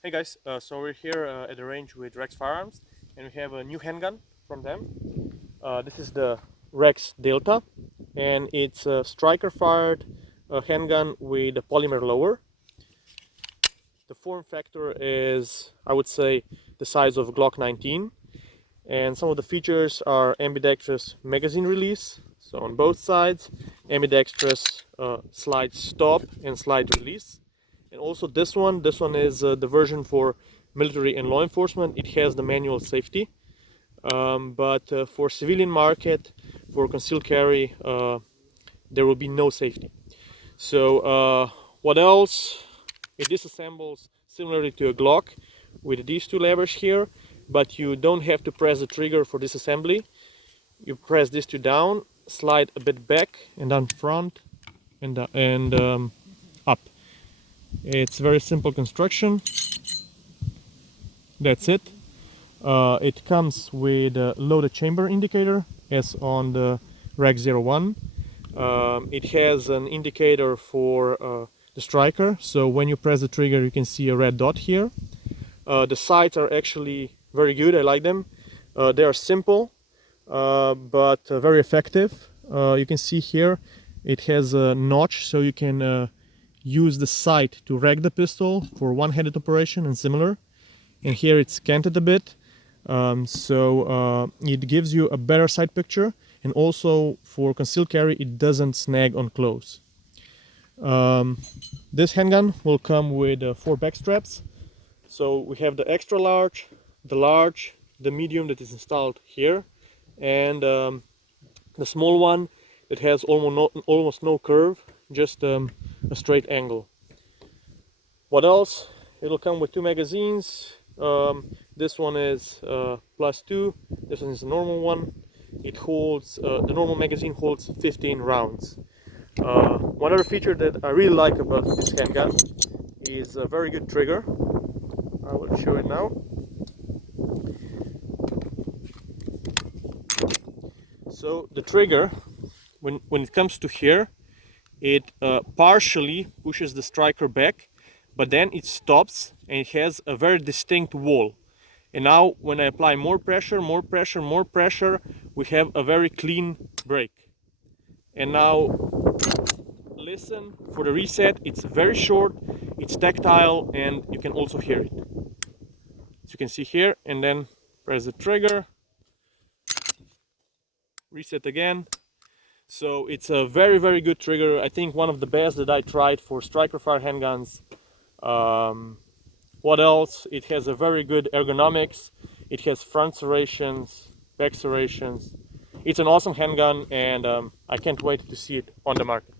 Hey guys, so we're here at the range with Rex Firearms, and we have a new handgun from them. This is the Rex Delta, and it's a striker-fired handgun with a polymer lower. The form factor is, I would say, the size of a Glock 19, and some of the features are ambidextrous magazine release. So on both sides, ambidextrous slide stop and slide release. And also this one is the version for military and law enforcement. It has the manual safety, but for civilian market, for concealed carry, there will be no safety. So what else? It disassembles similarly to a Glock with these two levers here, but you don't have to press the trigger for disassembly. You press these two down, slide a bit back and down front and up. It's very simple construction. That's it. It comes with a loaded chamber indicator as on the Reg 01. It has an indicator for the striker, so when you press the trigger you can see a red dot here. The sights are actually very good, I like them. They are simple but very effective. You can see here it has a notch, so you can use the sight to rag the pistol for one-handed operation and similar. And here it's canted a bit, so it gives you a better sight picture, and also for concealed carry it doesn't snag on close. This handgun will come with 4 back straps. So we have the extra large, the medium that is installed here, and the small one that has almost no curve, just a straight angle. What else? It'll come with 2 magazines. This one is +2. This one is a normal one. It holds the normal magazine holds 15 rounds. One other feature that I really like about this handgun is a very good trigger. I will show it now. So the trigger, when it comes to here, it partially pushes the striker back, but then it stops and it has a very distinct wall. And now when I apply more pressure, we have a very clean break. And now listen for the reset. It's very short, it's tactile, and you can also hear it. As you can see here, and then press the trigger, reset again. So it's a very, very good trigger. I think one of the best that I tried for striker fire handguns. What else? It has a very good ergonomics. It has front serrations, back serrations. It's an awesome handgun, and I can't wait to see it on the market.